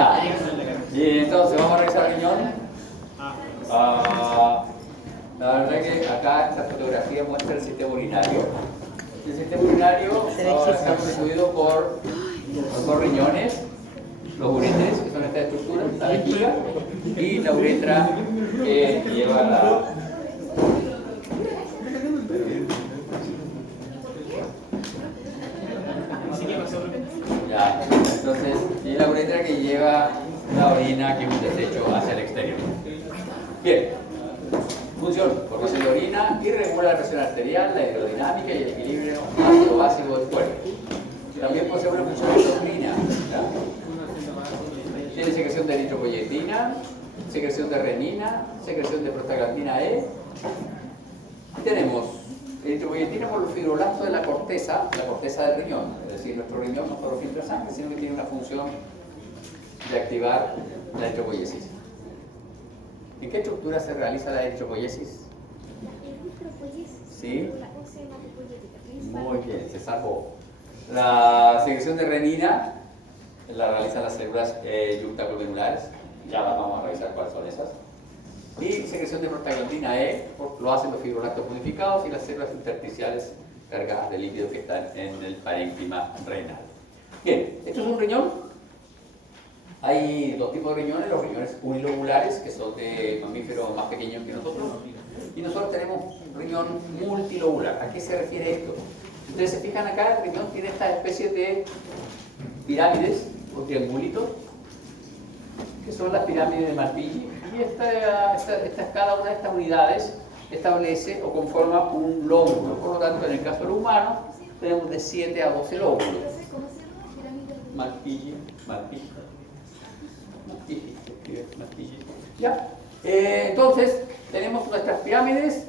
Ya. Y entonces vamos a revisar el riñón. La verdad que acá esta fotografía muestra el sistema urinario. El sistema urinario está constituido por los dos riñones, los uréteres, que son estas estructuras, la vejiga, y la uretra que lleva la... Ya, entonces, y la uretra que lleva la orina, que es un desecho, hacia el exterior. Bien, función, formación de orina y regula la presión arterial, la hidrodinámica y el equilibrio ácido-básico del cuerpo. También posee una función endocrina. Tiene secreción de eritropoyetina, secreción de renina, secreción de prostaglandina E. Tenemos eritropoyetina por los fibroblastos de la corteza del riñón. Es decir, nuestro riñón no solo filtra sangre, sino que tiene una función de activar la eritropoyesis. ¿En qué estructura se realiza la eritropoyesis? La eritropoyesis. ¿Sí? La ósea hematopoyética. Muy bien, se salvó. La secreción de renina la realizan las células yuctaglomerulares. Ya las vamos a revisar cuáles son esas. Y secreción de prostaglandina E lo hacen los fibroblastos purificados y las células intersticiales cargadas de líquido que están en el parénquima renal. Bien, esto es un riñón. Hay dos tipos de riñones, los riñones unilobulares, que son de mamíferos más pequeños que nosotros, y nosotros tenemos un riñón multilobular. ¿A qué se refiere esto? Ustedes se fijan acá, el riñón tiene esta especie de pirámides o triangulitos, que son las pirámides de Martilli, y cada una de estas unidades establece o conforma un lóbulo. Por lo tanto, en el caso del humano, tenemos de 7 a 12 lóbulos. ¿Cómo se llama? Pirámide de Martilli. ¿Ya? Entonces, tenemos nuestras pirámides.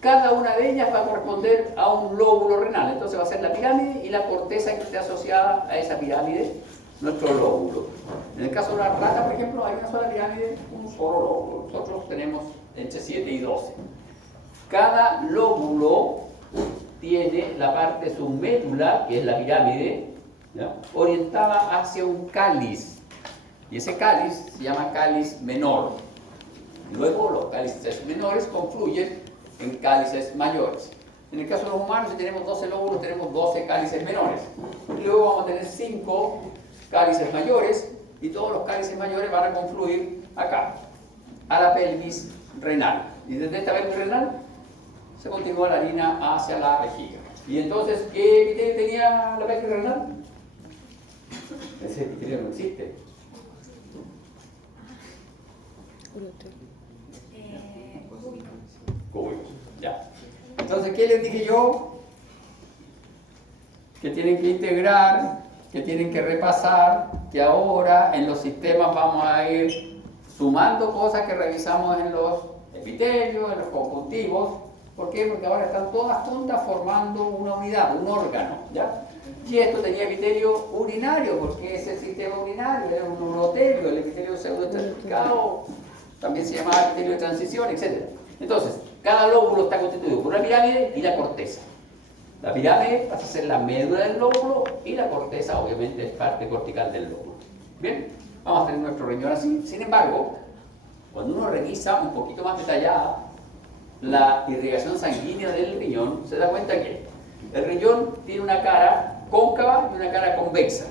Cada una de ellas va a corresponder a un lóbulo renal. Entonces va a ser la pirámide y la corteza que esté asociada a esa pirámide, nuestro lóbulo. En el caso de la rata, por ejemplo, hay una sola pirámide, un solo lóbulo. Nosotros tenemos entre 7 y 12. Cada lóbulo tiene la parte submédula, que es la pirámide, ¿ya?, orientada hacia un cáliz. Y ese cáliz se llama cáliz menor. Luego los cálices menores confluyen en cálices mayores. En el caso de los humanos, si tenemos 12 lóbulos, tenemos 12 cálices menores. Y luego vamos a tener 5 cálices mayores, y todos los cálices mayores van a confluir acá, a la pelvis renal. Y desde esta pelvis renal se continúa la harina hacia la vejiga. Y entonces, ¿qué epitelio tenía la pelvis renal? Ese epitelio no existe. Cúbicos. Ya. Entonces, ¿qué les dije yo? Que tienen que integrar, que tienen que repasar, que ahora en los sistemas vamos a ir sumando cosas que revisamos en los epitelios, en los conjuntivos. ¿Por qué? Porque ahora están todas juntas formando una unidad, un órgano, ¿ya? Y esto tenía epitelio urinario, porque es el sistema urinario, era un urotelio, el epitelio pseudoestratificado, también se llamaba epitelio de transición, etc. Entonces, cada lóbulo está constituido por una pirámide y la corteza. La pirámide pasa a ser la médula del lóbulo y la corteza, obviamente, es parte cortical del lóbulo. Bien, vamos a tener nuestro riñón así. Sin embargo, cuando uno revisa un poquito más detallada la irrigación sanguínea del riñón, se da cuenta que el riñón tiene una cara cóncava y una cara convexa.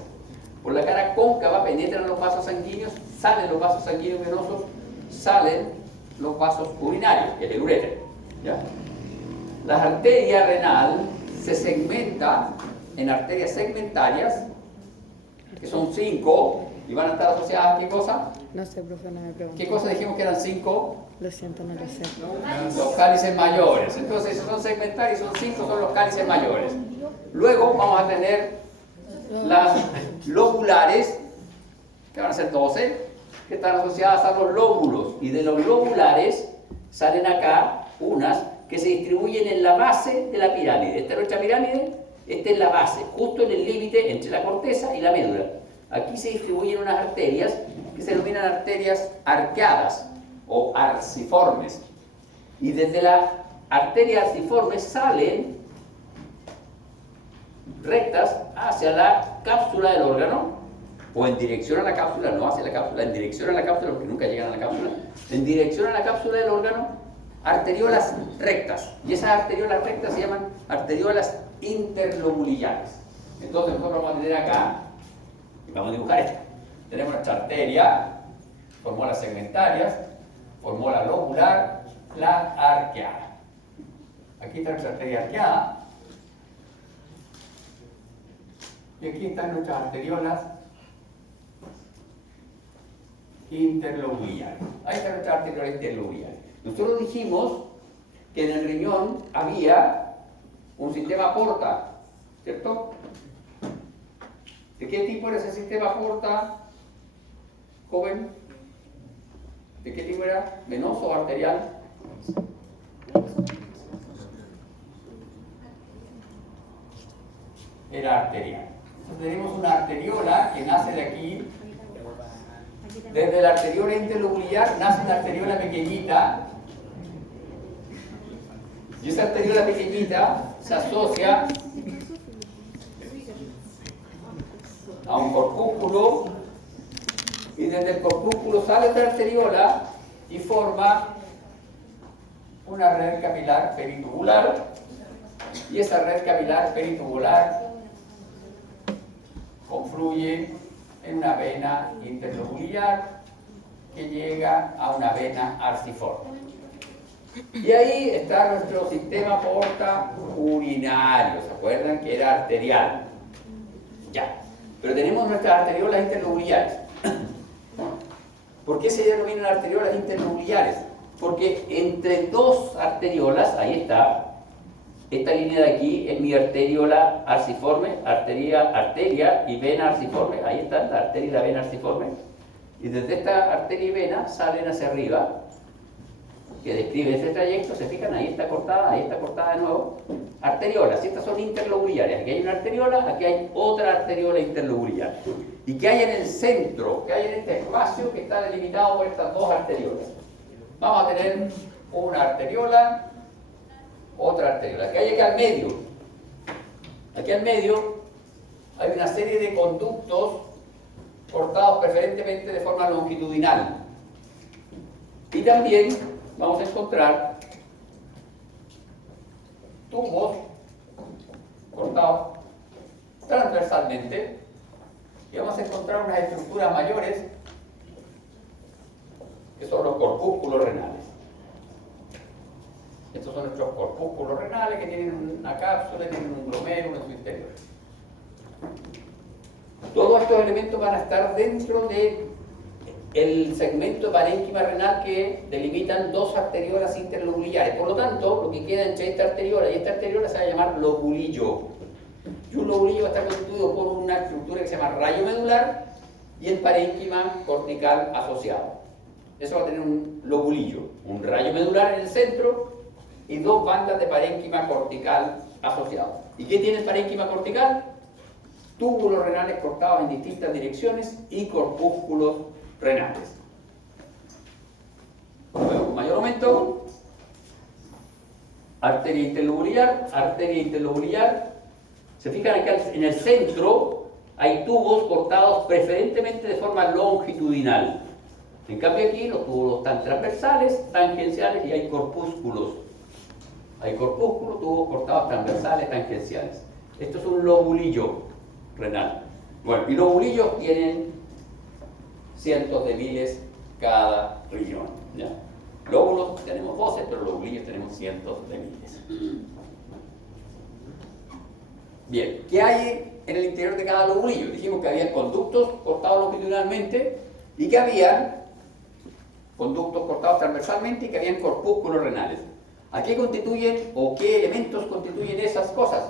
Por la cara cóncava penetran los vasos sanguíneos, salen los vasos sanguíneos venosos, salen los vasos urinarios, que es el uréter, ¿ya? La arteria renal se segmenta en arterias segmentarias, que son 5, y van a estar asociadas a ¿qué cosa? No sé, profe, no me pregunto. ¿Qué cosa dijimos que eran 5? Lo siento, no lo sé. Los cálices mayores. Entonces, si son segmentarios, son 5, son los cálices mayores. Luego vamos a tener las lobulares, que van a ser 12, que están asociadas a los lóbulos. Y de los lobulares salen acá unas que se distribuyen en la base de la pirámide. Esta es nuestra pirámide, esta es la base, justo en el límite entre la corteza y la médula. Aquí se distribuyen unas arterias que se denominan arterias arqueadas o arciformes. Y desde la arteria arciforme salen rectas hacia la cápsula del órgano, o en dirección a la cápsula, no hacia la cápsula, en dirección a la cápsula, porque nunca llegan a la cápsula, en dirección a la cápsula del órgano, arteriolas rectas. Y esas arteriolas rectas se llaman arteriolas interlobulillares. Entonces nosotros vamos a tener acá, y vamos a dibujar esto. Tenemos nuestra arteria, formó las segmentarias, formó la lobular, la arqueada. Aquí está nuestra arteria arqueada. Y aquí están nuestras arteriolas interlobuliares. Ahí está nuestra arteriola interlobuliar. Nosotros dijimos que en el riñón había un sistema porta, ¿cierto? ¿De qué tipo era ese sistema porta, joven? ¿De qué tipo era? ¿Venoso o arterial? Era arterial. Entonces tenemos una arteriola que nace de aquí. Desde la arteriola interlobular nace una arteriola pequeñita. Y esa arteriola pequeñita se asocia a un corpúsculo, y desde el corpúsculo sale otra arteriola y forma una red capilar peritubular, y esa red capilar peritubular confluye en una vena interlobular que llega a una vena arciforme. Y ahí está nuestro sistema porta urinario, ¿se acuerdan que era arterial? Ya. Pero tenemos nuestras arteriolas interlobulares. ¿Por qué se denominan arteriolas interlobulares? Porque entre dos arteriolas, ahí está, esta línea de aquí es mi arteriola arciforme, arteria y vena arciforme, ahí está la arteria y la vena arciforme, y desde esta arteria y vena salen hacia arriba, que describe ese trayecto, se fijan, ahí está cortada de nuevo, arteriolas, y estas son interlobulares. Aquí hay una arteriola, aquí hay otra arteriola interlobular. ¿Y qué hay en el centro? ¿Qué hay en este espacio que está delimitado por estas dos arteriolas? Vamos a tener una arteriola, otra arteriola. ¿Qué hay aquí al medio? Aquí al medio hay una serie de conductos cortados preferentemente de forma longitudinal. Y también vamos a encontrar tubos cortados transversalmente, y vamos a encontrar unas estructuras mayores que son los corpúsculos renales. Estos son nuestros corpúsculos renales que tienen una cápsula, tienen un glomérulo en su interior. Todos estos elementos van a estar dentro del segmento parénquima renal que delimitan dos arteriolas interlobulares. Por lo tanto, lo que queda entre esta arteriola y esta arteriola se va a llamar lobulillo. Y un lobulillo va a estar constituido por una estructura que se llama rayo medular y el parénquima cortical asociado. Eso va a tener un lobulillo, un rayo medular en el centro y dos bandas de parénquima cortical asociado. ¿Y qué tiene el parénquima cortical? Túbulos renales cortados en distintas direcciones y corpúsculos renales. Luego, con mayor aumento, arteria interlobular. Se fijan acá en el centro hay tubos cortados preferentemente de forma longitudinal. En cambio aquí los tubos están transversales, tangenciales y hay corpúsculos. Hay corpúsculos, tubos cortados transversales, tangenciales. Esto es un lobulillo renal. Bueno, y lobulillos tienen cientos de miles cada riñón. ¿Ya? Lóbulos tenemos 12, pero lobulillos tenemos cientos de miles. Bien, ¿qué hay en el interior de cada lobulillo? Dijimos que había conductos cortados longitudinalmente y que había conductos cortados transversalmente y que habían corpúsculos renales. ¿A qué constituyen o qué elementos constituyen esas cosas?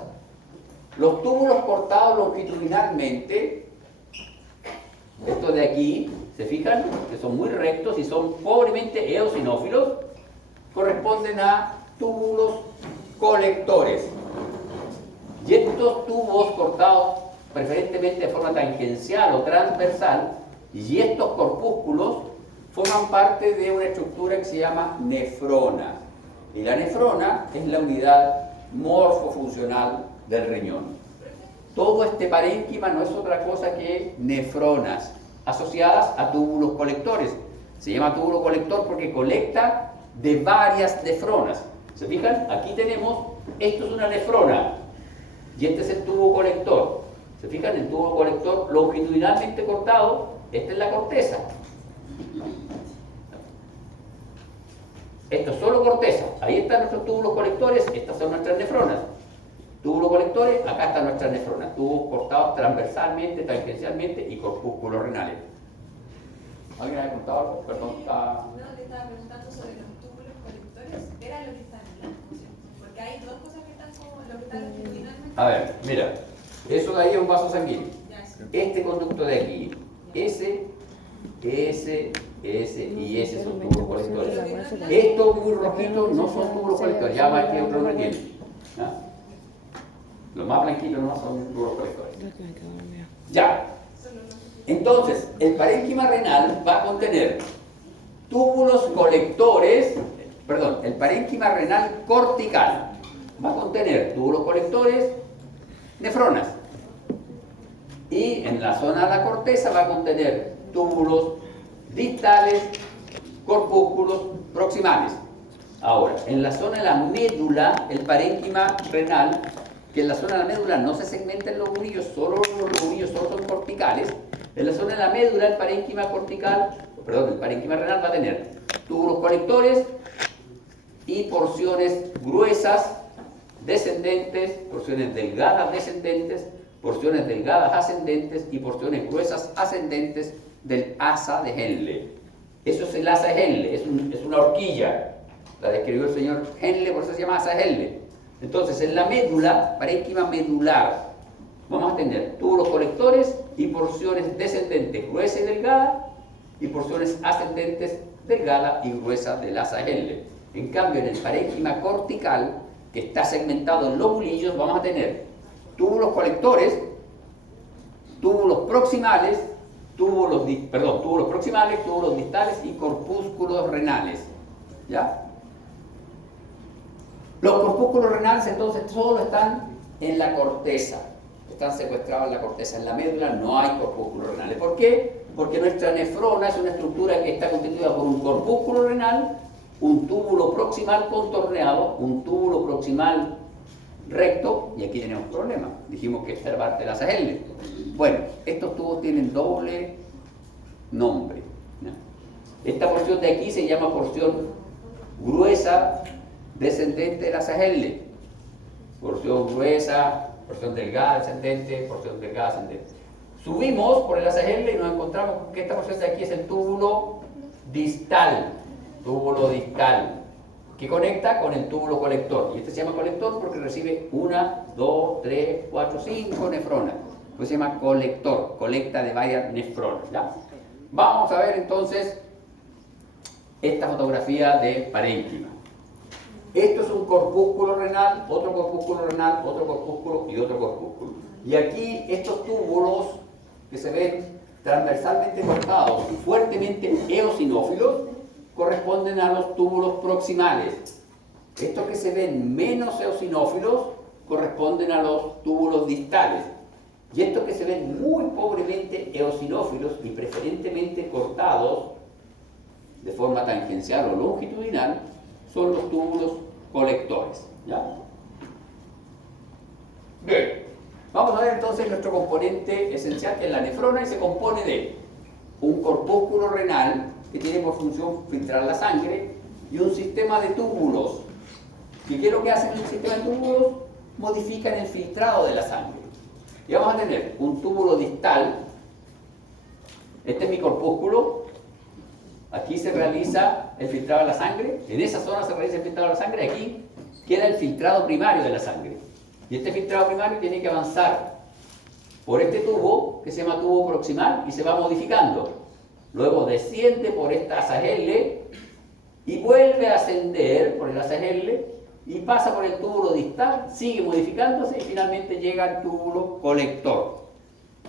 Los túbulos cortados longitudinalmente, estos de aquí, ¿se fijan? Que son muy rectos y son pobremente eosinófilos, corresponden a túbulos colectores. Y estos tubos cortados preferentemente de forma tangencial o transversal, y estos corpúsculos forman parte de una estructura que se llama nefrona. Y la nefrona es la unidad morfofuncional del riñón. todo este parénquima no es otra cosa que nefronas asociadas a túbulos colectores. Se llama túbulo colector porque colecta de varias nefronas. ¿Se fijan? Aquí tenemos, esto es una nefrona y este es el tubo colector. ¿Se fijan? El tubo colector longitudinalmente cortado, esta es la corteza. Esto es solo corteza. Ahí están nuestros túbulos colectores, estas son nuestras nefronas. Túbulos colectores, acá están nuestras nefronas. Tubos cortados transversalmente, tangencialmente y corpúsculos renales. ¿Alguien ha contado algo? Perdón, está... No, le estaba preguntando sobre los túbulos colectores. Era lo que está en blanco, ¿cierto? Porque hay dos cosas que están como lo que está longitudinalmente. A ver, mira. Eso de ahí es un vaso sanguíneo. Ya, sí. Este conducto de aquí, ese y ese son túbulos colectores. Estos muy rojitos no son túbulos colectores, ya va que otro no tiene. ¿Ah? Los más blanquitos no son túbulos colectores. Ya. Entonces, el parénquima renal va a contener túbulos colectores, perdón, el parénquima renal cortical va a contener túbulos colectores, nefronas. Y en la zona de la corteza va a contener túbulos distales, corpúsculos proximales. Ahora, en la zona de la médula, el parénquima renal, que en la zona de la médula no se segmenta en lobulillos, solo los lobulillos solo son corticales. En la zona de la médula, el parénquima renal va a tener túbulos colectores y porciones gruesas descendentes, porciones delgadas descendentes, porciones delgadas ascendentes y porciones gruesas ascendentes del asa de Henle. Eso es el asa de Henle, es una horquilla. La describió el señor Henle, por eso se llama asa de Henle. Entonces, en la médula, parénquima medular, vamos a tener túbulos colectores y porciones descendentes gruesas y delgadas y porciones ascendentes delgadas y gruesas del asa de Henle. En cambio, en el parénquima cortical, que está segmentado en lobulillos, vamos a tener túbulos colectores, túbulos proximales, túbulos distales y corpúsculos renales. ¿Ya? Los corpúsculos renales entonces solo están en la corteza, están secuestrados en la corteza. En la médula no hay corpúsculos renales. ¿Por qué? Porque nuestra nefrona es una estructura que está constituida por un corpúsculo renal, un túbulo proximal contorneado, un túbulo proximal recto, y aquí tenemos un problema. Dijimos que esta era parte de la asa Henle. Bueno, estos tubos tienen doble nombre, ¿no? Esta porción de aquí se llama porción gruesa descendente de la asa Henle. Porción gruesa, porción delgada descendente, porción delgada ascendente. Subimos por el asa Henle y nos encontramos que esta porción de aquí es el túbulo distal, que conecta con el túbulo colector. Y este se llama colector porque recibe 1, 2, 3, 4, 5 nefronas. Pues se llama colector, colecta de varias nefronas. ¿Ya? Vamos a ver entonces esta fotografía de parénquima. Esto es un corpúsculo renal, otro corpúsculo renal, otro corpúsculo y otro corpúsculo. Y aquí estos túbulos que se ven transversalmente cortados y fuertemente eosinófilos corresponden a los túbulos proximales. Estos que se ven menos eosinófilos corresponden a los túbulos distales. Y estos que se ven muy pobremente eosinófilos y preferentemente cortados de forma tangencial o longitudinal son los túbulos colectores. ¿Ya? Bien, vamos a ver entonces nuestro componente esencial, que es la nefrona, y se compone de un corpúsculo renal que tiene por función filtrar la sangre y un sistema de túbulos. ¿Y qué es lo que hacen en el sistema de túbulos? Modifican el filtrado de la sangre. Y vamos a tener un túbulo distal. Este es mi corpúsculo. Aquí se realiza el filtrado de la sangre. En esa zona se realiza el filtrado de la sangre. Aquí queda el filtrado primario de la sangre. Y este filtrado primario tiene que avanzar por este tubo, que se llama tubo proximal, y se va modificando. Luego desciende por esta asa Henle y vuelve a ascender por el asa Henle y pasa por el túbulo distal, sigue modificándose y finalmente llega al túbulo colector.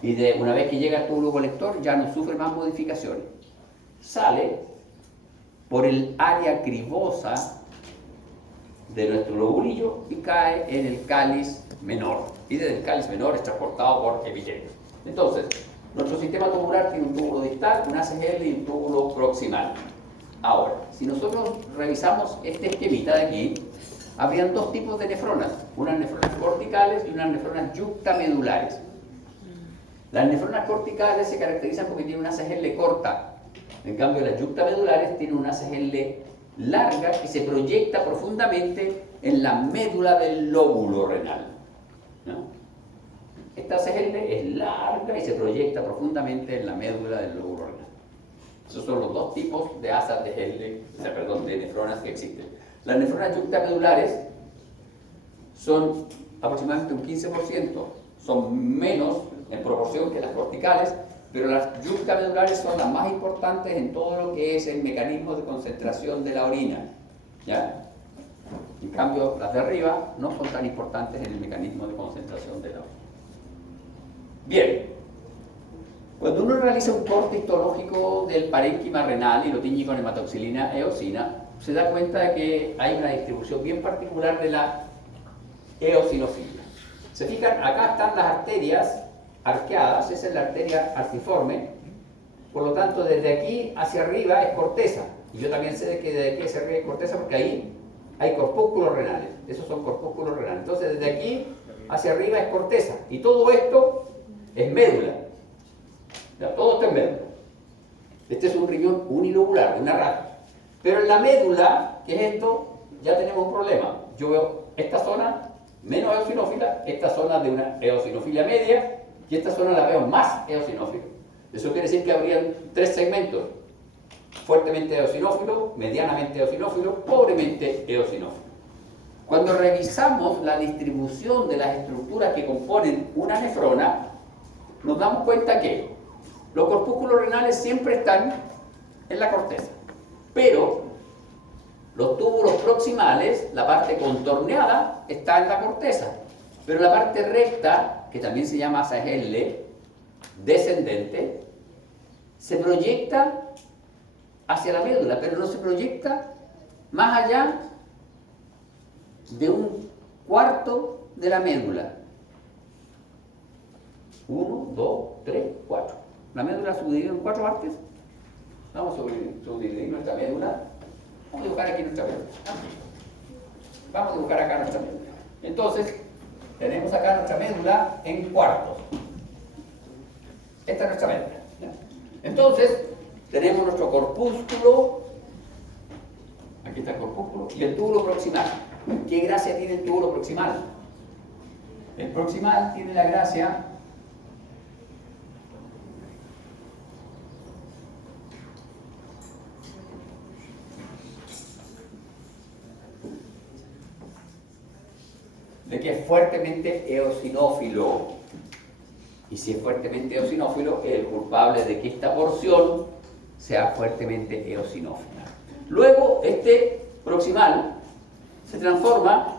Y una vez que llega al túbulo colector ya no sufre más modificaciones. Sale por el área cribosa de nuestro lobulillo y cae en el cáliz menor. y desde el cáliz menor es transportado por epitelios. Entonces, nuestro sistema tubular tiene un túbulo distal, un ACL y un túbulo proximal. Ahora, si nosotros revisamos este esquemita de aquí, habrían dos tipos de nefronas, unas nefronas corticales y unas nefronas yuctamedulares. Las nefronas corticales se caracterizan porque tienen una ACL corta, en cambio las yuctamedulares tienen una ACL larga que se proyecta profundamente en la médula del lóbulo renal, ¿no? Esta ACL es larga y se proyecta profundamente en la médula del lóbulo renal. Esos son los dos tipos de asas de nefronas que existen. Las nefronas yuctamedulares son aproximadamente un 15%, son menos en proporción que las corticales, pero las yuctamedulares son las más importantes en todo lo que es el mecanismo de concentración de la orina, ¿ya? En cambio, las de arriba no son tan importantes en el mecanismo de concentración de la orina. Bien, cuando uno realiza un corte histológico del parénquima renal y lo tiñe con hematoxilina eosina, se da cuenta de que hay una distribución bien particular de la eosinofilia. Se fijan, acá están las arterias arqueadas, esa es la arteria arciforme, por lo tanto desde aquí hacia arriba es corteza, y yo también sé que desde aquí hacia arriba es corteza porque ahí hay corpúsculos renales, esos son corpúsculos renales, entonces desde aquí hacia arriba es corteza, y todo esto es médula, ya, todo esto es médula. Este es un riñón unilobular, de una rata, pero en la médula, que es esto, ya tenemos un problema. Yo veo esta zona menos eosinófila, esta zona de una eosinofilia media, y esta zona la veo más eosinófila. Eso quiere decir que habrían tres segmentos: fuertemente eosinófilo, medianamente eosinófilo, pobremente eosinófilo. Cuando revisamos la distribución de las estructuras que componen una nefrona, nos damos cuenta que los corpúsculos renales siempre están en la corteza, pero los túbulos proximales, la parte contorneada, está en la corteza, pero la parte recta, que también se llama ACL descendente, se proyecta hacia la médula, pero no se proyecta más allá de un cuarto de la médula. 1, 2, 3, 4. La médula subdividida en 4 partes. Vamos a subdividir nuestra médula. Vamos a dibujar aquí nuestra médula. Vamos a dibujar acá nuestra médula. Entonces, tenemos acá nuestra médula en cuartos. Esta es nuestra médula, ¿ya? Entonces, tenemos nuestro corpúsculo. Aquí está el corpúsculo. Y el túbulo proximal. ¿Qué gracia tiene el túbulo proximal? El proximal tiene la gracia de que es fuertemente eosinófilo. Y si es fuertemente eosinófilo, es el culpable de que esta porción sea fuertemente eosinófila. Luego, este proximal se transforma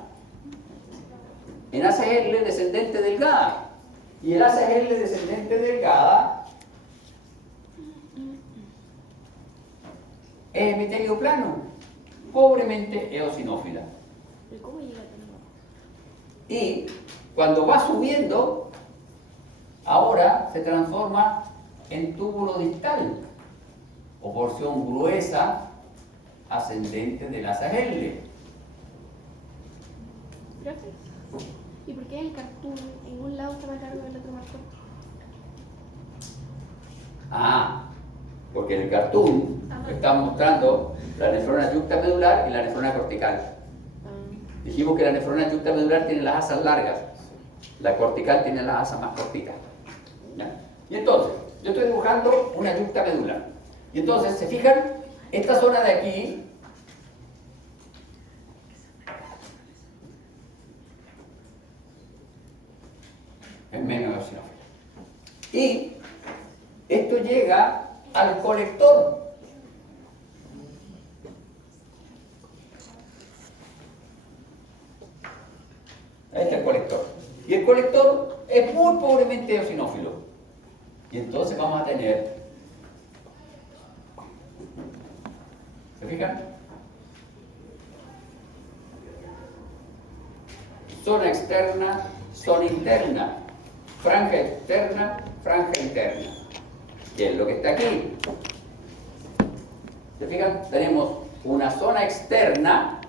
en ACL descendente delgada. Y el ACL descendente delgada es epitelio plano, pobremente eosinófila. ¿Cómo llega tan abajo? Y cuando va subiendo, ahora se transforma en túbulo distal, o porción gruesa ascendente del ACL. Profe, ¿y por qué el cartoon en un lado está más largo y el otro más corto? Porque en el cartoon está mostrando la nefrona yuctamedular y la nefrona cortical. Dijimos que la nefrona yuctamedular tiene las asas largas, la cortical tiene las asas más cortitas, ¿ya? Y entonces, yo estoy dibujando una yuctamedular. Y entonces, ¿se fijan? Esta zona de aquí es menos eosinófila. Y esto llega al colector. Ahí está el colector. Y el colector es muy pobremente eosinófilo. Y entonces vamos a tener, ¿se fijan? Zona externa, zona interna, franja externa, franja interna. ¿Qué es lo que está aquí? ¿Se fijan? Tenemos una zona externa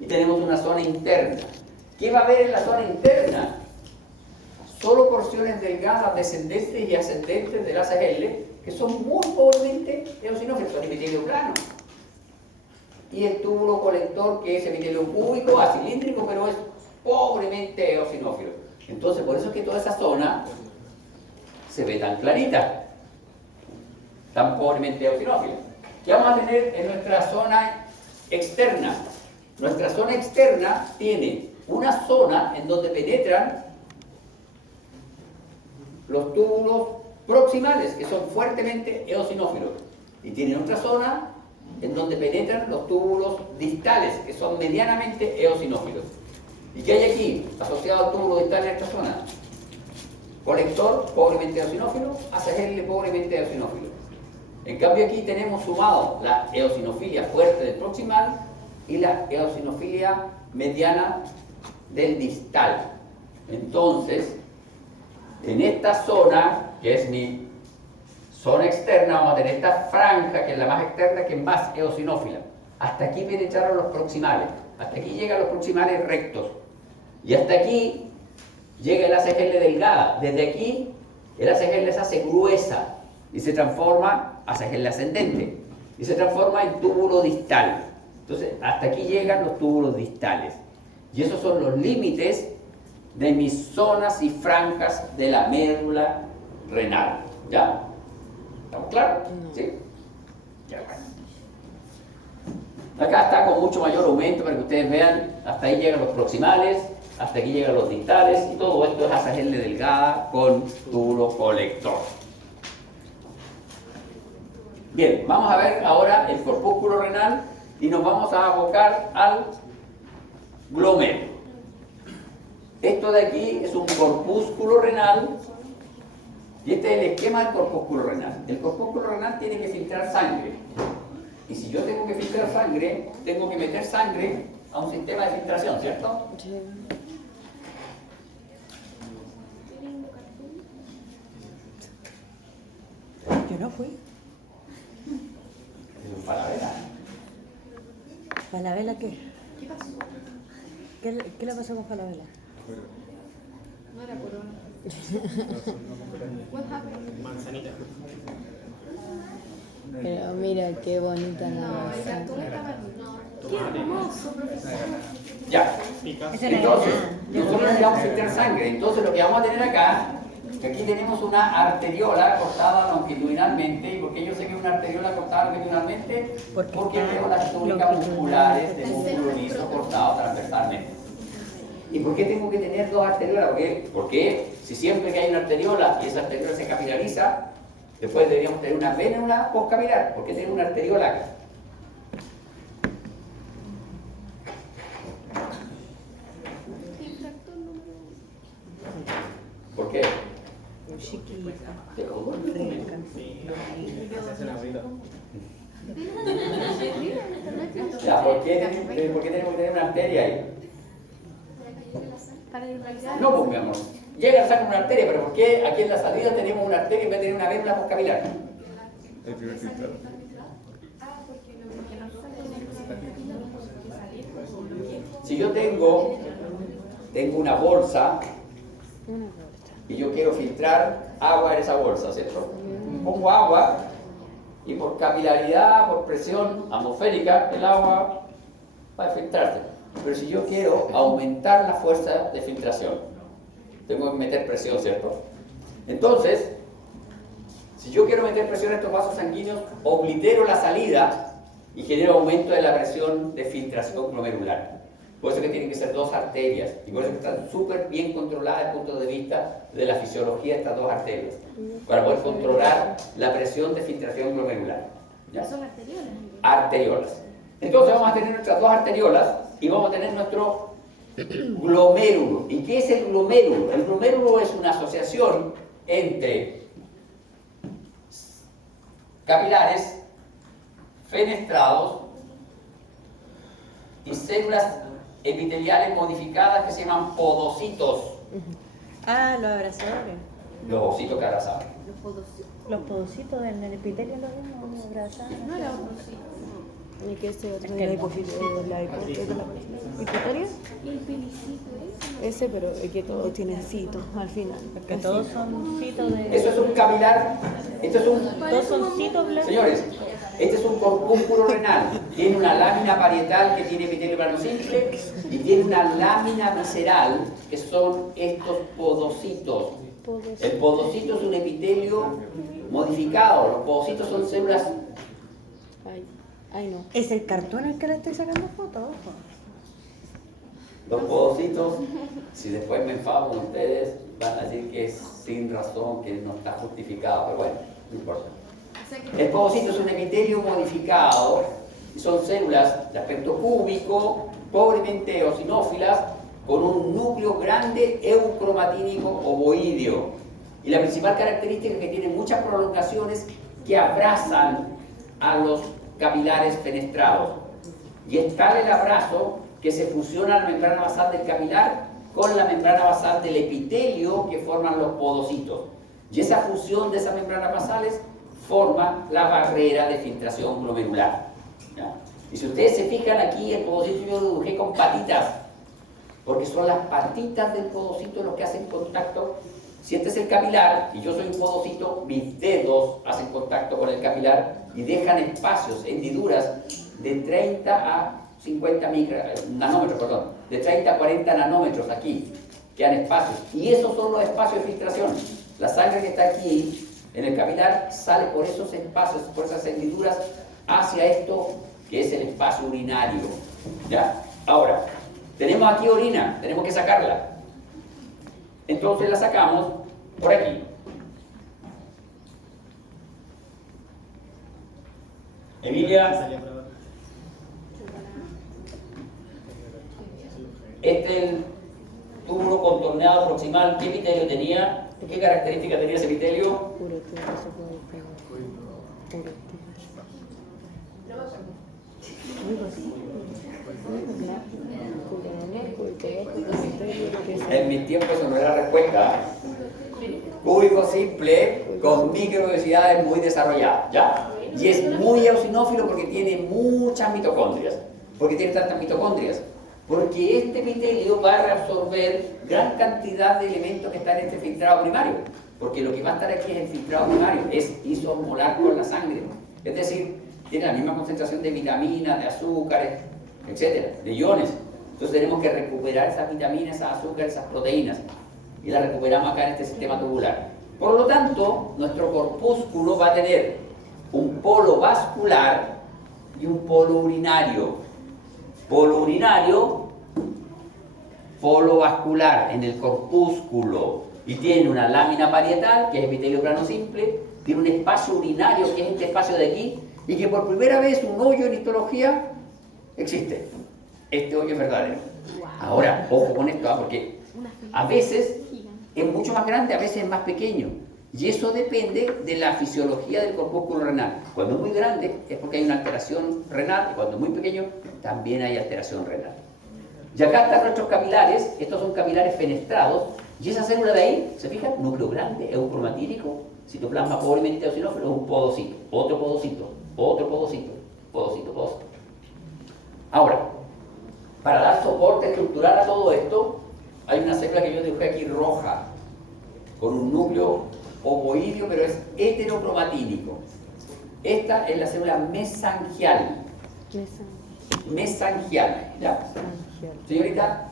y tenemos una zona interna. ¿Qué va a haber en la zona interna? Solo porciones delgadas, descendentes y ascendentes del ACL, que son muy pobremente eosinófilos, son epitelio plano. Y el túbulo colector, que es epitelio cúbico, acilíndrico, pero es pobremente eosinófilo. Entonces, por eso es que toda esa zona se ve tan clarita, tan pobremente eosinófila. ¿Qué vamos a tener en nuestra zona externa? Nuestra zona externa tiene una zona en donde penetran los túbulos proximales, que son fuertemente eosinófilos, y tiene otra zona en donde penetran los túbulos distales, que son medianamente eosinófilos. ¿Y qué hay aquí asociado al túbulo distal en esta zona? Colector pobremente eosinófilo, ACL pobremente eosinófilo. En cambio aquí tenemos sumado la eosinofilia fuerte del proximal y la eosinofilia mediana del distal. Entonces, en esta zona, que es mi zona externa, vamos a tener esta franja, que es la más externa, que es más eosinófila. Hasta aquí penetraron los proximales. Hasta aquí llegan los proximales rectos. Y hasta aquí llega el ACL delgada. Desde aquí, el ACL se hace gruesa y se transforma ACL ascendente. Y se transforma en túbulo distal. Entonces, hasta aquí llegan los túbulos distales. Y esos son los límites de mis zonas y franjas de la médula renal. ¿Ya? ¿Estamos claros? ¿Sí? Ya, bueno. Acá está con mucho mayor aumento para que ustedes vean. Hasta ahí llegan los proximales, hasta aquí llegan los distales, y todo esto es ACL delgada con túbulo colector. Bien, vamos a ver ahora el corpúsculo renal y nos vamos a abocar al glomérulo. Esto de aquí es un corpúsculo renal y este es el esquema del corpúsculo renal. El corpúsculo renal tiene que filtrar sangre. Y si yo tengo que filtrar sangre, tengo que meter sangre a un sistema de filtración, ¿cierto? Sí. Yo no fui. Es un Falabella. ¿Falabella qué? ¿Qué pasó? ¿Qué le pasó con Falabella? No era corona. What happened? Manzanita. Pero mira qué bonita No, el manzana. cartón estaba... No. ¡Qué hermoso, profesor! Ya. Pica. Esa era Entonces, la- nosotros necesitamos filtrar sangre. Entonces, lo que vamos a tener acá, que aquí tenemos una arteriola cortada longitudinalmente. ¿Y por qué yo sé que es una arteriola cortada longitudinalmente? Porque está veo las túnicas longitudinal. musculares de músculo liso cortado transversalmente. ¿Y por qué tengo que tener dos arteriolas? Porque si siempre que hay una arteriola y esa arteriola se capilariza, después deberíamos tener una vena y una postcapilar. ¿Por qué tener una arteriola acá? El cartón número 1. ¿Por qué? Chiquita, ¿Te cómo? rica. Se hace una brita. Ya, ¿por qué tenemos que tener una arteria ahí? Para irradiar. No, pues mi amor. Llega al saco una arteria, pero ¿por qué aquí en la salida tenemos una arteria en vez de tener una vena postcapilar? El primer filtrado. Ah, porque no salir. Si yo tengo una bolsa Una bolsa. y yo quiero filtrar agua en esa bolsa, ¿cierto? Pongo agua y por capilaridad, por presión atmosférica, el agua va a filtrarse. Pero si yo quiero aumentar la fuerza de filtración, tengo que meter presión, ¿cierto? Entonces, si yo quiero meter presión en estos vasos sanguíneos, oblitero la salida y genero aumento de la presión de filtración glomerular. Por eso que tienen que ser dos arterias y por eso que están súper bien controladas desde el punto de vista de la fisiología de estas dos arterias, para poder controlar la presión de filtración glomerular. ¿Ya? Son arteriolas. Arteriolas. Entonces vamos a tener nuestras dos arteriolas y vamos a tener nuestro glomérulo. ¿Y qué es el glomérulo? El glomérulo es una asociación entre capilares fenestrados y células epiteliales modificadas que se llaman podocitos. Ah, los abrazadores. Los ositos que abrazaban. Los podocitos. Los podocitos en el epitelio los mismos, los abrazadores. No era otro, sí. ¿Y qué ese otro? Es que ¿La no. epitelio? Y el pelicito ese. Ese, pero es que todos tienen citos al final. Porque todos son citos de... Eso es un capilar. Esto es un. Todos son citos blancos. Señores, este es un corpúsculo renal. Tiene una lámina parietal que tiene epitelio plano simple y tiene una lámina visceral que son estos podocitos. El podocito es un epitelio modificado. Los podocitos son células. Ay, no. Es el cartón al que le estoy sacando fotos. Los podocitos, si después me enfado con ustedes, van a decir que es sin razón, que no está justificado, pero bueno, no importa. O sea que El podocito es un epitelio modificado y son células de aspecto cúbico, pobremente eosinófilas, con un núcleo grande eucromatínico ovoideo. Y la principal característica es que tienen muchas prolongaciones que abrazan a los capilares fenestrados. Y es tal el abrazo que se fusiona la membrana basal del capilar con la membrana basal del epitelio que forman los podocitos. Y esa fusión de esas membranas basales forma la barrera de filtración glomerular. ¿Ya? Y si ustedes se fijan aquí, el podocito yo lo dibujé con patitas, porque son las patitas del podocito los que hacen contacto. Si este es el capilar y yo soy un podocito, mis dedos hacen contacto con el capilar y dejan espacios, hendiduras de 30 a 50 nanómetros, perdón, de 30 a 40 nanómetros aquí, quedan espacios. Y esos son los espacios de filtración. La sangre que está aquí en el capilar sale por esos espacios, por esas hendiduras, hacia esto que es el espacio urinario. ¿Ya? Ahora, tenemos aquí orina, tenemos que sacarla. Entonces la sacamos por aquí. Emilia, este es el túbulo contorneado proximal. ¿Qué epitelio tenía? ¿Qué característica tenía ese epitelio? Puro tío, eso puede pegar. Puro tío. En mi tiempo eso no era respuesta. Cúbico simple con microvelocidades muy desarrolladas, ¿ya? Y es muy eosinófilo porque tiene muchas mitocondrias. ¿Por qué tiene tantas mitocondrias? Porque este epitelio va a reabsorber gran cantidad de elementos que están en este filtrado primario. Porque lo que va a estar aquí es el filtrado primario, es isosmolar con la sangre. Es decir, tiene la misma concentración de vitaminas, de azúcares, etcétera, de iones. Entonces tenemos que recuperar esas vitaminas, esas azúcares, esas proteínas. Y las recuperamos acá en este sistema tubular. Por lo tanto, nuestro corpúsculo va a tener un polo vascular y un polo urinario. Polo urinario, polo vascular en el corpúsculo. Y tiene una lámina parietal, que es epitelio plano simple, tiene un espacio urinario, que es este espacio de aquí, y que por primera vez un hoyo en histología existe. Este hoyo es verdadero. Ahora, ojo con esto, porque a veces es mucho más grande, a veces es más pequeño. Y eso depende de la fisiología del corpúsculo renal. Cuando es muy grande es porque hay una alteración renal, y cuando es muy pequeño también hay alteración renal. Y acá están nuestros capilares, estos son capilares fenestrados, y esa célula de ahí, ¿se fijan? Núcleo grande, eucromatírico, citoplasma pobremente eosinófilo, un podocito, otro podocito, otro podocito, podocito, podocito. Ahora, para dar soporte estructural a todo esto, hay una célula que yo dibujé aquí roja, con un núcleo ovoideo, pero es heterocromatínico. Esta es la célula mesangial. Mesangial, ¿ya? Señorita.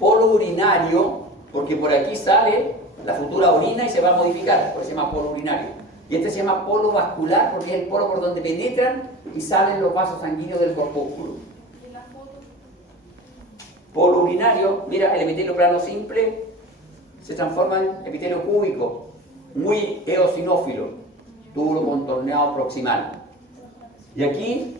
Polo urinario, porque por aquí sale la futura orina y se va a modificar, por eso se llama polo urinario. Y este se llama polo vascular porque es el polo por donde penetran y salen los vasos sanguíneos del corpúsculo. Polo urinario, mira, el epitelio plano simple se transforma en epitelio cúbico, muy eosinófilo, túbulo contorneado proximal. Y aquí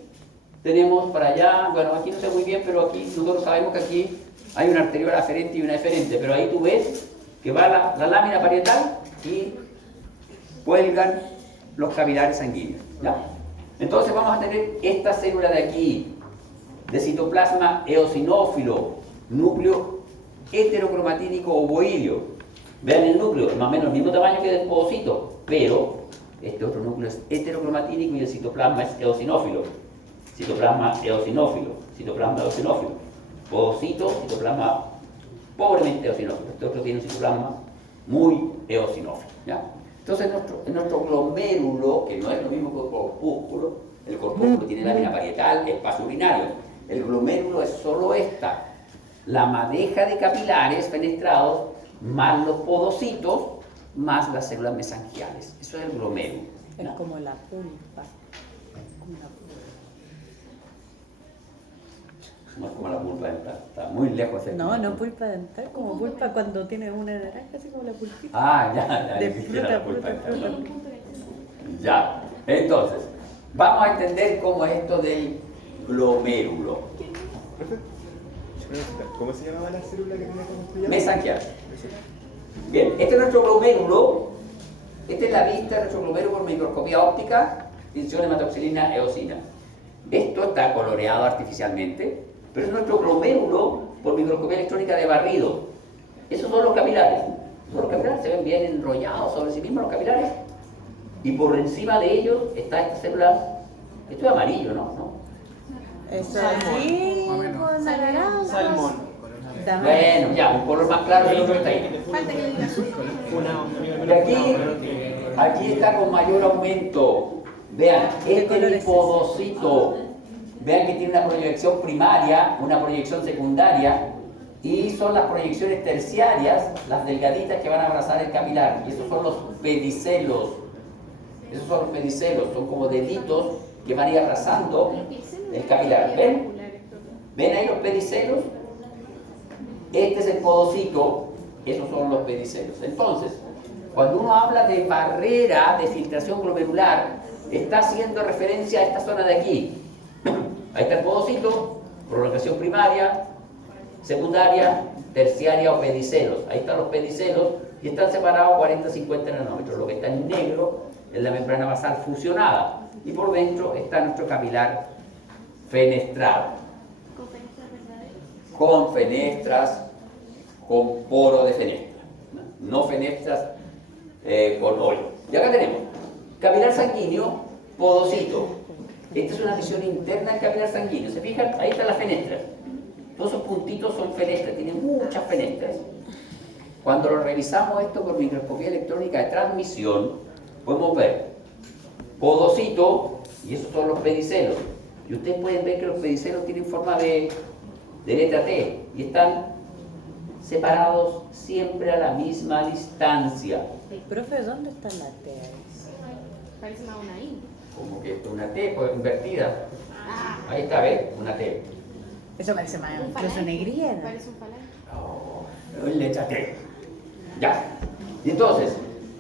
tenemos para allá, bueno, aquí no sé muy bien, pero aquí nosotros sabemos que aquí hay una arteriola aferente y una eferente, pero ahí tú ves que va la lámina parietal y cuelgan los capilares sanguíneos, ¿ya? Entonces vamos a tener esta célula de aquí, de citoplasma eosinófilo, núcleo heterocromatínico ovoideo. Vean el núcleo, es más o menos el mismo tamaño que el podocito, pero este otro núcleo es heterocromatínico y el citoplasma es eosinófilo. Citoplasma eosinófilo, citoplasma eosinófilo. Podocito, citoplasma pobremente eosinófilo. Este otro tiene un citoplasma muy eosinófilo. ¿Ya? Entonces en nuestro glomérulo, que no es lo mismo que el corpúsculo, el corpúsculo tiene lámina parietal, espacio urinario. El glomérulo es solo esta, la madeja de capilares fenestrados, más los podocitos, más las células mesangiales. Eso es el glomérulo. Es ¿No? como la pulpa. Como la pulpa. No es como la pulpa dental, está muy lejos de No, no pulpa dental, como pulpa cuando tienes una naranja, así como la pulpita. Ah, ya, De existiera fruta, la pulpa fruta, dental. Tiene un punto de Ya, entonces, vamos a entender cómo es esto del glomérulo. Profe, ¿cómo se llamaba la célula que tenía como estrella? Mesangial. Bien, este es nuestro glomérulo. Esta es la vista de nuestro glomérulo por microscopía óptica, tinción hematoxilina eosina. Esto está coloreado artificialmente, pero es nuestro glomérulo por microscopía electrónica de barrido. Esos son los capilares. Los capilares se ven bien enrollados sobre sí mismos, los capilares. Y por encima de ellos está esta célula. Esto es amarillo, ¿no? Eso así, con naranja. Salmón. Dame. Bueno, ya, un color más claro que el otro que está ahí. Falta que diga azul. Y aquí está con mayor aumento. Vean, este color es ese? lipodocito. Vean que tiene una proyección primaria, una proyección secundaria, y son las proyecciones terciarias, las delgaditas que van a abrazar el capilar. Y esos son los pedicelos. Esos son los pedicelos, son como deditos que van a ir abrazando el capilar. ¿Ven? ¿Ven ahí los pedicelos? Este es el podocito, esos son los pedicelos. Entonces, cuando uno habla de barrera de filtración glomerular, está haciendo referencia a esta zona de aquí. Ahí está el podocito, prolongación primaria, secundaria, terciaria o pedicelos. Ahí están los pedicelos y están separados 40-50 nanómetros. Lo que está en negro es la membrana basal fusionada y por dentro está nuestro capilar fenestrado. Con fenestras verdaderas. Con fenestras, con poro de fenestra, no fenestras con hoyo. Y acá tenemos capilar sanguíneo, podocito. Esta es una visión interna del capilar sanguíneo. ¿Se fijan? Ahí están las fenestras. Todos esos puntitos son fenestras, tienen muchas fenestras. Cuando lo revisamos esto por microscopía electrónica de transmisión, podemos ver podocito, y esos son los pedicelos. Y ustedes pueden ver que los pedicelos tienen forma de letra T y están separados siempre a la misma distancia. Profe, ¿dónde está la T ahí? Parece más una I. Como que esto es una T pues, invertida. Ah, Ahí está, ¿ves? Una T. Eso parece más un incluso falange. negriera. Parece un falange. No, es letra T. Ya. Y entonces,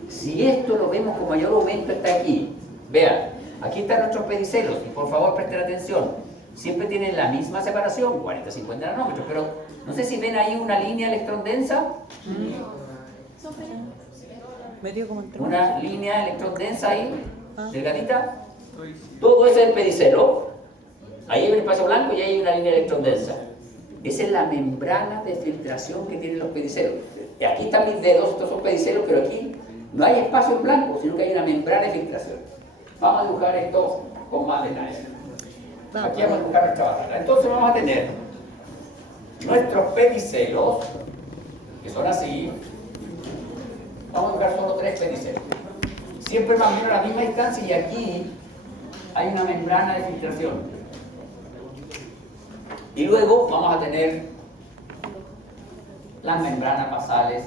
si esto lo vemos con mayor aumento, está aquí. Vean, aquí están nuestros pedicelos. Y por favor, presten atención. Siempre tienen la misma separación, 40-50 nanómetros, pero no sé si ven ahí una línea electrón densa. Son fenestras. Medio como entre. Una línea electrón densa ahí, delgadita. Todo ese es el pedicelo. Ahí hay un espacio blanco y ahí hay una línea electrón densa. Esa es la membrana de filtración que tienen los pedicelos. Y aquí están mis dedos, estos son pedicelos, pero aquí no hay espacio en blanco, sino que hay una membrana de filtración. Vamos a dibujar esto con más detalle. Aquí vamos a dibujar nuestra barrera. Entonces vamos a tener nuestros pedicelos, que son así. Vamos a dibujar solo 3 pedicelos. Siempre más o menos a la misma distancia y aquí hay una membrana de filtración. Y luego vamos a tener las membranas basales.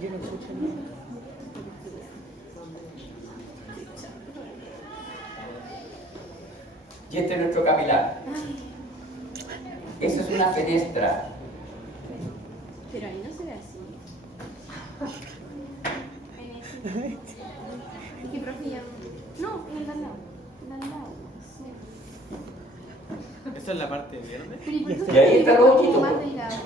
Yo no escucho nada. Y este es nuestro capilar. Esa es una fenestra. Pero ahí no se ve así. ¿Qué profe ya? No, en el de al lado. El de al lado. Sí. ¿Esta es la parte verde? Pero ¿y por qué Y ahí está lo como bonito, más pues. delgado?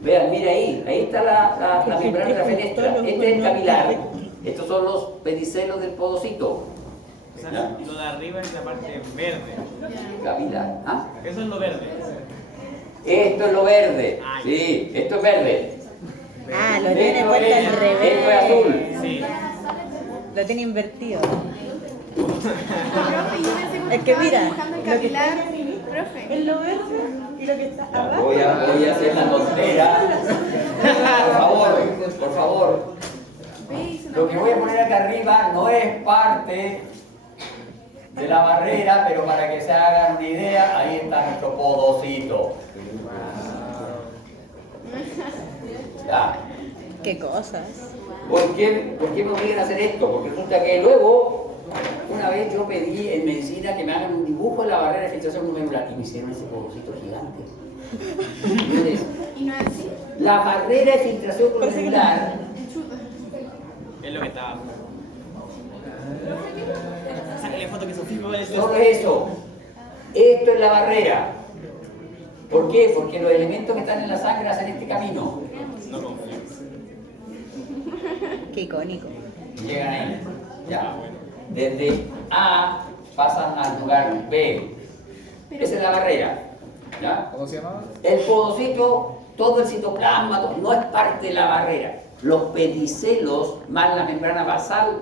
Vean, mira ahí está la membrana de la fenestra. Este es el capilar. Estos son los pedicelos del podocito. O sea, lo de arriba es la parte verde. Capilar. ¿Ah? Eso es lo verde. Esto es lo verde. Sí, esto es verde. Ah, lo tiene Esto puesto es- al revés. Esto es azul. Sí. Lo tiene invertido. Profe, yo pensé que Es que estaba mira, dibujando el lo que capilar. está aquí Profe. es lo verde y lo que está Ya, abajo. voy a hacer la tontera. Por favor. ¿Veis? Lo que voy a poner acá arriba no es parte de la barrera, pero para que se hagan una idea, ahí está nuestro podocito. Ya. ¿Qué cosas? ¿Por qué me obligan a hacer esto? Porque resulta que luego, una vez yo pedí en medicina que me hagan un dibujo de la barrera de filtración glomerular y me hicieron ese podocito gigante. Entonces, Y no es así. la barrera de filtración glomerular Chuta. Es lo que está abajo. Sácale foto que Sofía va a decir. solo es eso. Esto es la barrera. ¿Por qué? Porque los elementos que están en la sangre hacen este camino. No confío. Qué icónico. Y llegan ahí. Ya. Desde A pasan al lugar B. Esa es la barrera. ¿Ya? ¿Cómo se llamaba? El podocito, todo el citoplasma, no es parte de la barrera. Los pedicelos, más la membrana basal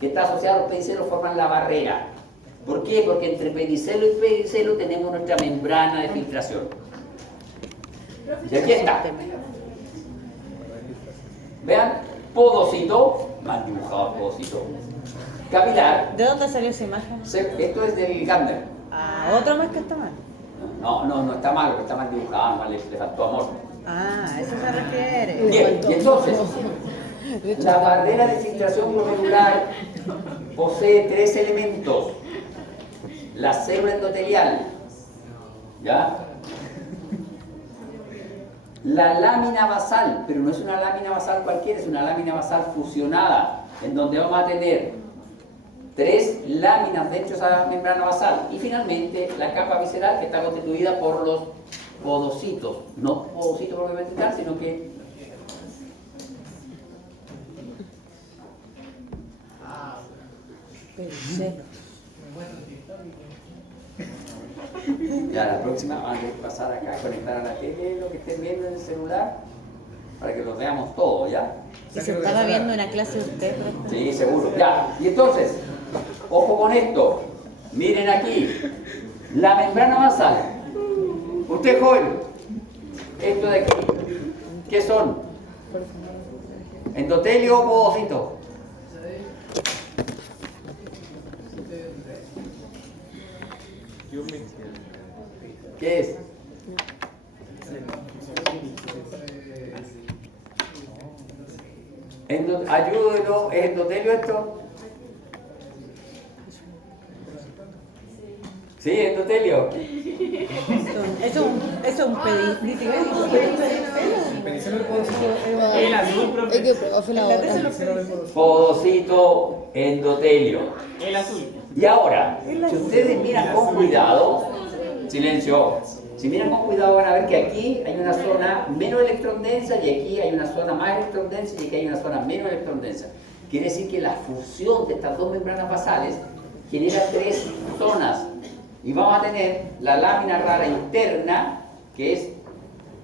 que está asociada a los pedicelos, forman la barrera. ¿Por qué? Porque entre pedicelo y pedicelo tenemos nuestra membrana de filtración. Y aquí está. Vean, podocito, mal dibujado el podocito. Capilar, ¿De dónde salió esa imagen? esto es del Gardner. Ah, otro más que está mal. No está mal, está mal dibujado, mal, le faltó amor. Ah, a eso se refiere. Bien, y entonces, la barrera de filtración glomerular posee tres elementos. La célula endotelial, ¿ya? La lámina basal, pero no es una lámina basal cualquiera, es una lámina basal fusionada, en donde vamos a tener tres láminas dentro de esa membrana basal. Y finalmente, la capa visceral, que está constituida por los podocitos. No podocitos propiamente tal, sino que Pedicelos. ya la próxima van a tener que pasar acá, conectar a la tele lo que estén viendo en el celular, para que lo veamos todo, ¿ya? Y se estaba viendo una clase de usted, profe. Sí, seguro. Ya, y entonces, ojo con esto. Miren aquí, la membrana basal. Usted joven, esto de aquí, ¿qué son? ¿Endotelio o podocito? ¿Qué es? Ayúdelo, ¿es endotelio esto? Sí, endotelio. Eso es un pedicelo. Pedicelo del podocito. El azul, profe. Es que profe la otra. Pedicelo del podocito. Podocito, endotelio. El azul. Y ahora, si ustedes miran con cuidado, silencio, si miran con cuidado van a ver que aquí hay una zona menos electrondensa y aquí hay una zona más electrondensa y aquí hay una zona menos electrondensa. Quiere decir que la fusión de estas dos membranas basales genera tres zonas. Y vamos a tener la lámina rara interna, que es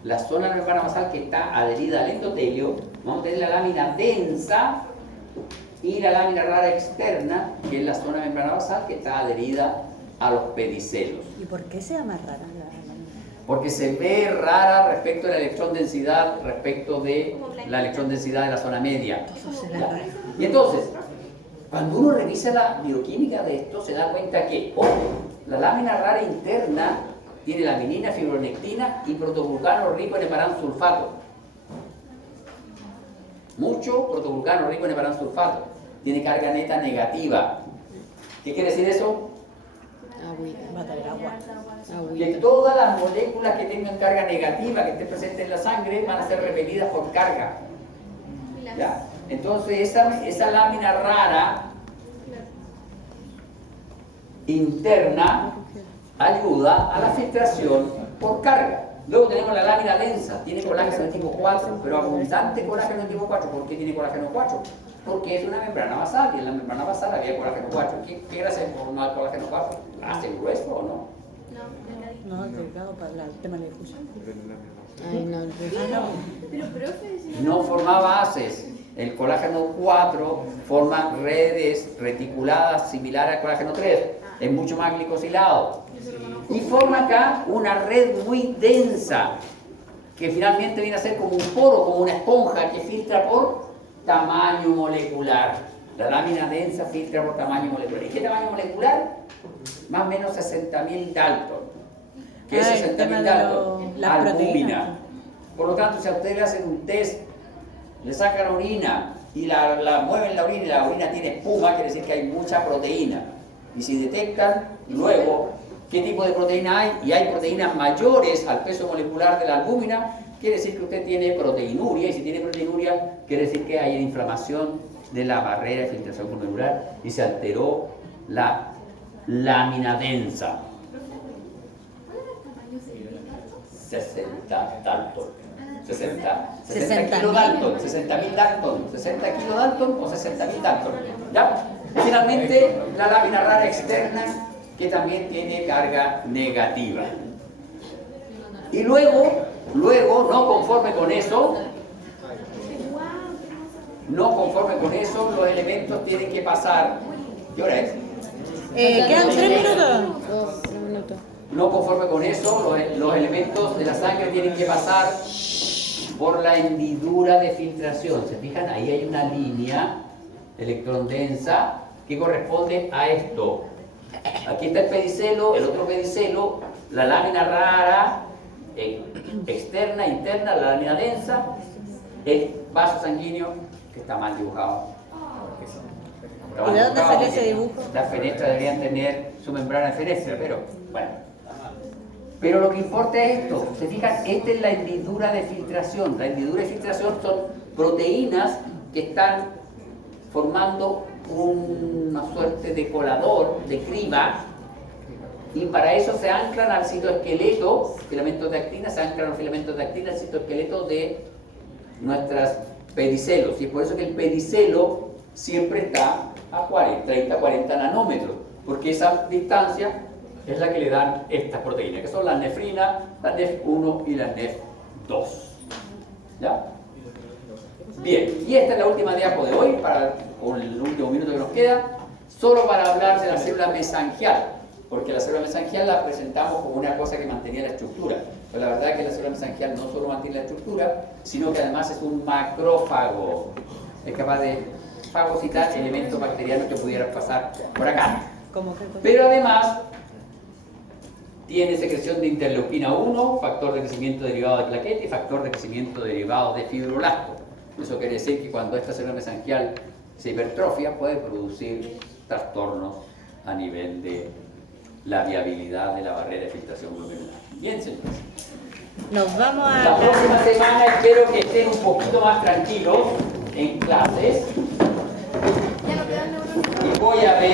la zona de la membrana basal que está adherida al endotelio. Vamos a tener la lámina densa y la lámina rara externa, que es la zona de membrana basal que está adherida a los pedicelos. ¿Y por qué se llama rara la lámina? Porque se ve rara respecto de la electrón densidad, respecto de la electrón densidad de la zona media. ¿Ya? Y entonces, cuando uno revisa la bioquímica de esto, se da cuenta que, ojo, la lámina rara interna tiene laminina, fibronectina y protoglucano rico en heparansulfato. Mucho protoglucano rico en heparansulfato. Tiene carga neta negativa. ¿Qué quiere decir eso? Agüita. Va a traer agua. Que Agüita. todas las moléculas que tengan carga negativa, que estén presentes en la sangre, van a ser repelidas por carga. ¿Ya? Entonces esa lámina rara interna ayuda a la filtración por carga. Luego tenemos la lámina densa, tiene colágeno de tipo 4, pero abundante colágeno de tipo 4. ¿Por qué tiene colágeno 4? Porque es una membrana basal, y en la membrana basal había colágeno 4. ¿Qué grasa forma el colágeno 4? ¿Hace grueso o no? No, es delgado para el tema de la difusión. Ay, no, Pero, profe, si No forma bases. El colágeno 4 forma redes reticuladas similar al colágeno 3. Es mucho más glicosilado. Y forma acá una red muy densa, que finalmente viene a ser como un poro, como una esponja que filtra por tamaño molecular. La lámina densa filtra por tamaño molecular. ¿Y qué tamaño molecular? Más o menos 60.000 Dalton. ¿Qué es el tema 60.000 de Dalton? las Albúmina. proteínas. Por lo tanto, si a ustedes le hacen un test, le sacan orina y la mueven la orina y la orina tiene espuma, quiere decir que hay mucha proteína. Y si detectan luego qué tipo de proteína hay, y hay proteínas mayores al peso molecular de la albúmina, quiere decir que usted tiene proteinuria, y si tiene proteinuria, quiere decir que hay inflamación de la barrera de filtración glomerular y se alteró la lámina densa. 60 Dalton. 60 kilodalton, 60.000 Dalton, 60 kilodalton o 60.000 Dalton. ¿Ya? Finalmente, la lámina rara externa, que también tiene carga negativa. Y luego, no conforme con eso, los elementos tienen que pasar. ¿Qué hora es? ¿Quedan 3 minutos? 3 minutos. No conforme con eso, los elementos de la sangre tienen que pasar por la hendidura de filtración. ¿Se fijan? Ahí hay una línea electrón densa que corresponde a esto. Aquí está el pedicelo, el otro pedicelo, la lámina rara, externa, interna, la lámina densa, el vaso sanguíneo que está mal dibujado. Está mal ¿Y de dónde dibujado salió ese porque dibujo? Las fenestras deberían tener su membrana de fenestra, pero bueno. Pero lo que importa es esto, se fijan, esta es la hendidura de filtración. La hendidura de filtración son proteínas que están formando una suerte de colador, de criba, y para eso se anclan al citoesqueleto, filamentos de actina, se anclan los filamentos de actina al citoesqueleto de nuestros pedicelos, y es por eso que el pedicelo siempre está a 30, 40 nanómetros, porque esa distancia es la que le dan estas proteínas, que son la nefrina, la NEF1 y la NEF2. ¿Ya? Bien, y esta es la última diapo de hoy, con el último minuto que nos queda, solo para hablar de la célula mesangial, porque la célula mesangial la presentamos como una cosa que mantenía la estructura. Pero la verdad es que la célula mesangial no solo mantiene la estructura, sino que además es un macrófago. Es capaz de fagocitar elementos bacterianos que pudieran pasar por acá. ¿Cómo qué cosa? Pero además tiene secreción de interleuquina 1, factor de crecimiento derivado de plaqueta y factor de crecimiento derivado de fibroblasto. Eso quiere decir que cuando esta célula mesangial se hipertrofia puede producir trastornos a nivel de la viabilidad de la barrera de filtración glomerular. Bien, señores. Nos vamos a... La próxima semana espero que estén un poquito más tranquilos en clases ya no quedan neuronas. y voy a ver